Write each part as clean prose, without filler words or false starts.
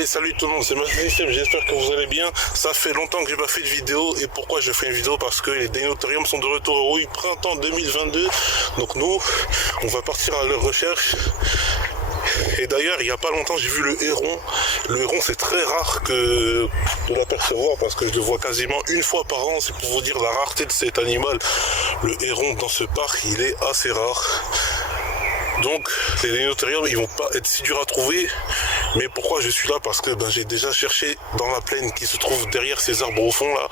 Hey, salut tout le monde, c'est Massim, j'espère que vous allez bien. Ça fait longtemps que j'ai pas fait de vidéo. Et pourquoi je fais une vidéo? Parce que les Dinotherium sont de retour. Oui, printemps 2022. Donc nous, on va partir à leur recherche. Et d'ailleurs, il n'y a pas longtemps, j'ai vu le héron. Le héron, c'est très rare de l'apercevoir parce que je le vois quasiment une fois par an. C'est pour vous dire la rareté de cet animal. Le héron dans ce parc, il est assez rare. Donc les Dinotherium, ils vont pas être si durs à trouver. Mais pourquoi je suis là? Parce que j'ai déjà cherché dans la plaine qui se trouve derrière ces arbres au fond là.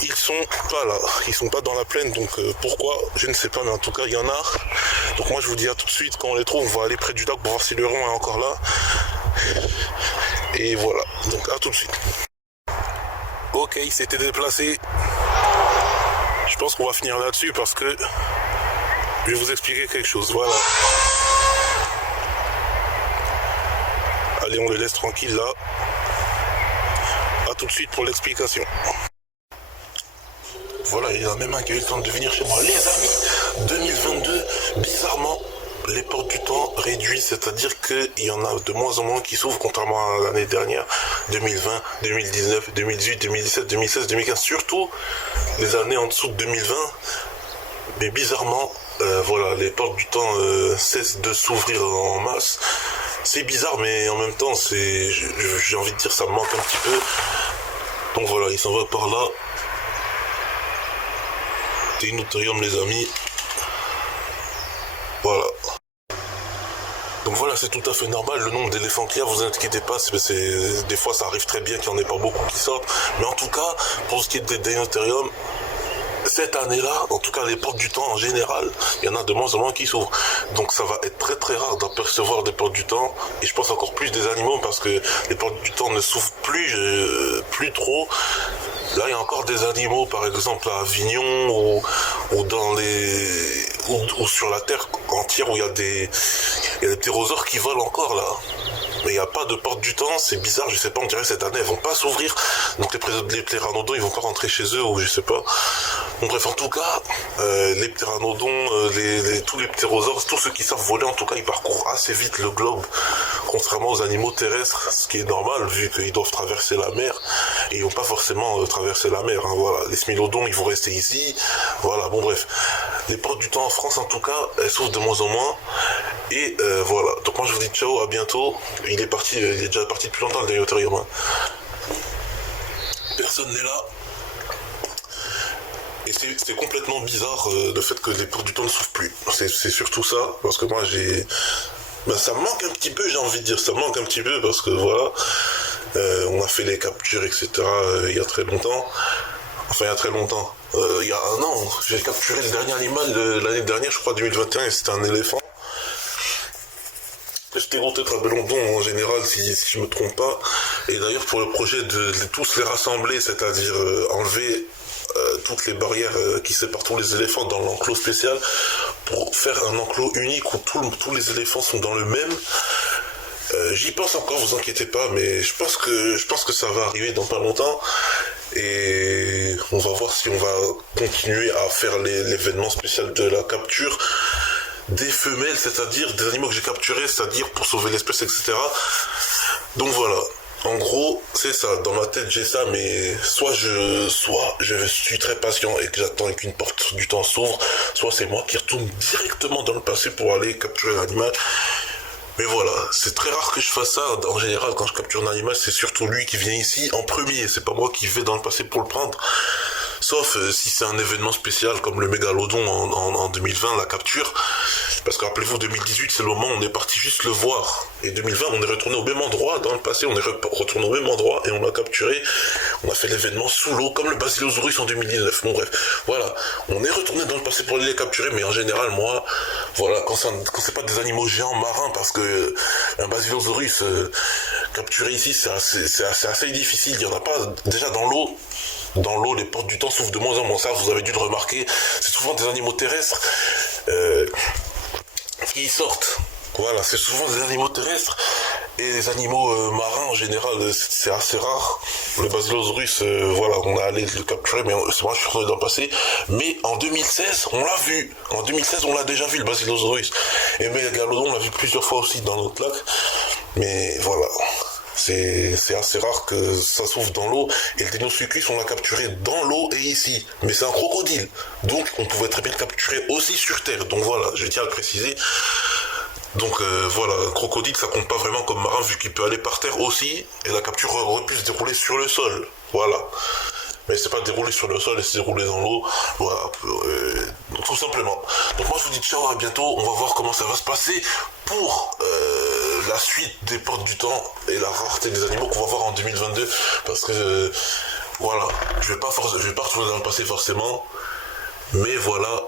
Ils sont pas là, ils sont pas dans la plaine, donc pourquoi, je ne sais pas, mais en tout cas il y en a. Donc moi je vous dis à tout de suite, quand on les trouve, on va aller près du lac pour voir si le héron est encore là. Et voilà, donc à tout de suite. Ok, il s'était déplacé. Je pense qu'on va finir là-dessus parce que je vais vous expliquer quelque chose, voilà. Allez, on le laisse tranquille là. A tout de suite pour l'explication. Voilà, il y en a même un qui a eu le temps de venir chez moi. Les amis, 2022, bizarrement, les portes du temps réduisent, c'est-à-dire qu'il y en a de moins en moins qui s'ouvrent, contrairement à l'année dernière, 2020, 2019, 2018, 2017, 2016, 2015, surtout les années en dessous de 2020. Mais bizarrement, voilà, les portes du temps cessent de s'ouvrir en masse. C'est bizarre, mais en même temps, j'ai envie de dire, ça me manque un petit peu. Donc voilà, il s'en va par là. Dinotherium, les amis. Voilà. Donc voilà, c'est tout à fait normal, le nombre d'éléphants qu'il y a, vous inquiétez pas, des fois ça arrive très bien qu'il n'y en ait pas beaucoup qui sortent. Mais en tout cas, pour ce qui est des Dinotherium, cette année-là, en tout cas les portes du temps en général, il y en a de moins en moins qui s'ouvrent. Donc ça va être très très rare d'apercevoir des portes du temps. Et je pense encore plus des animaux parce que les portes du temps ne s'ouvrent plus trop. Là il y a encore des animaux, par exemple à Avignon ou sur la terre entière où il y a des ptérosaures qui volent encore là. Mais il n'y a pas de porte du temps, c'est bizarre, je sais pas, on dirait cette année elles vont pas s'ouvrir, donc les ptéranodons ils vont pas rentrer chez eux ou je sais pas. Bon bref, en tout cas, les ptéranodons, tous les ptérosaures, tous ceux qui savent voler en tout cas ils parcourent assez vite le globe, contrairement aux animaux terrestres, ce qui est normal vu qu'ils doivent traverser la mer, et ils vont pas forcément traverser la mer, hein, voilà. Les smilodons ils vont rester ici, voilà, bon bref. Les portes du temps en France en tout cas, elles s'ouvrent de moins en moins, et voilà. Donc moi je vous dis ciao, à bientôt. Il est déjà parti depuis longtemps le Dinotherium. Hein. Personne n'est là. Et c'est complètement bizarre le fait que les portes du temps ne s'ouvrent plus. C'est surtout ça, parce que moi ça me manque un petit peu, j'ai envie de dire, ça me manque un petit peu parce que voilà, on a fait les captures, etc. Il y a très longtemps. Enfin, il y a très longtemps. Il y a un an, j'ai capturé le dernier animal de l'année dernière, je crois 2021, et c'était un éléphant. C'était gros tétrabelodon en général, si je me trompe pas. Et d'ailleurs, pour le projet de tous les rassembler, c'est-à-dire enlever toutes les barrières qui séparent tous les éléphants dans l'enclos spécial, pour faire un enclos unique où tous les éléphants sont dans le même. J'y pense encore, vous inquiétez pas, mais je pense que ça va arriver dans pas longtemps. Et on va voir si on va continuer à faire l'événement spécial de la capture des femelles, c'est-à-dire des animaux que j'ai capturés, c'est-à-dire pour sauver l'espèce, etc. Donc voilà, en gros, c'est ça, dans ma tête j'ai ça, mais soit je suis très patient et que j'attends qu'une porte du temps s'ouvre, soit c'est moi qui retourne directement dans le passé pour aller capturer l'animal. Mais voilà, c'est très rare que je fasse ça. En général, quand je capture un animal, c'est surtout lui qui vient ici en premier. C'est pas moi qui vais dans le passé pour le prendre. Sauf si c'est un événement spécial comme le mégalodon en 2020, la capture. Parce que rappelez-vous, 2018, c'est le moment où on est parti juste le voir. Et 2020, on est retourné au même endroit. Dans le passé, on est retourné au même endroit et on l'a capturé. On a fait l'événement sous l'eau, comme le Basilosaurus en 2019. Bon bref, voilà. On est retourné dans le passé pour aller les capturer, mais en général, moi, voilà, quand c'est pas des animaux géants marins, parce que un Basilosaurus capturé ici, c'est assez difficile. Il y en a pas déjà dans l'eau. Dans l'eau, les portes du temps s'ouvrent de moins en moins. Ça, vous avez dû le remarquer. C'est souvent des animaux terrestres qui sortent. Voilà, c'est souvent des animaux terrestres. Et les animaux marins, en général, c'est assez rare. Le Basilosaurus, voilà, on a allé le capturer, mais c'est moi, je suis retourné dans le passé. Mais en 2016, on l'a vu. En 2016, on l'a déjà vu, le Basilosaurus. Et le mégalodon, on l'a vu plusieurs fois aussi dans notre lac. Mais voilà. C'est assez rare que ça s'ouvre dans l'eau. Et le Deinosuchus, on l'a capturé dans l'eau et ici. Mais c'est un crocodile. Donc on pouvait très bien le capturer aussi sur Terre. Donc voilà, je tiens à le préciser. Donc voilà, un crocodile, ça compte pas vraiment comme marin vu qu'il peut aller par terre aussi. Et la capture aurait pu se dérouler sur le sol. Voilà. Mais c'est pas déroulé sur le sol, c'est déroulé dans l'eau. Voilà, tout simplement. Donc moi je vous dis ciao, à bientôt. On va voir comment ça va se passer pour la suite des portes du temps et la rareté des animaux qu'on va voir en 2022. Parce que voilà, je vais pas retourner dans le passé forcément. Mais voilà,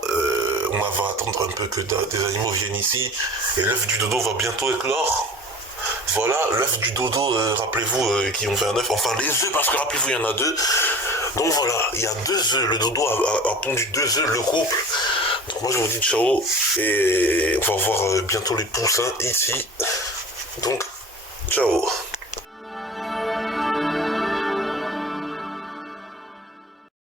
on va attendre un peu que des animaux viennent ici. Et l'œuf du dodo va bientôt éclore. Voilà, l'œuf du dodo, rappelez-vous, qui ont fait un œuf. Enfin, les œufs, parce que rappelez-vous, il y en a deux. Donc voilà, il y a 2 œufs. Le dodo a pondu 2 œufs, le couple. Donc moi, je vous dis ciao. Et on va voir bientôt les poussins ici. Donc, ciao.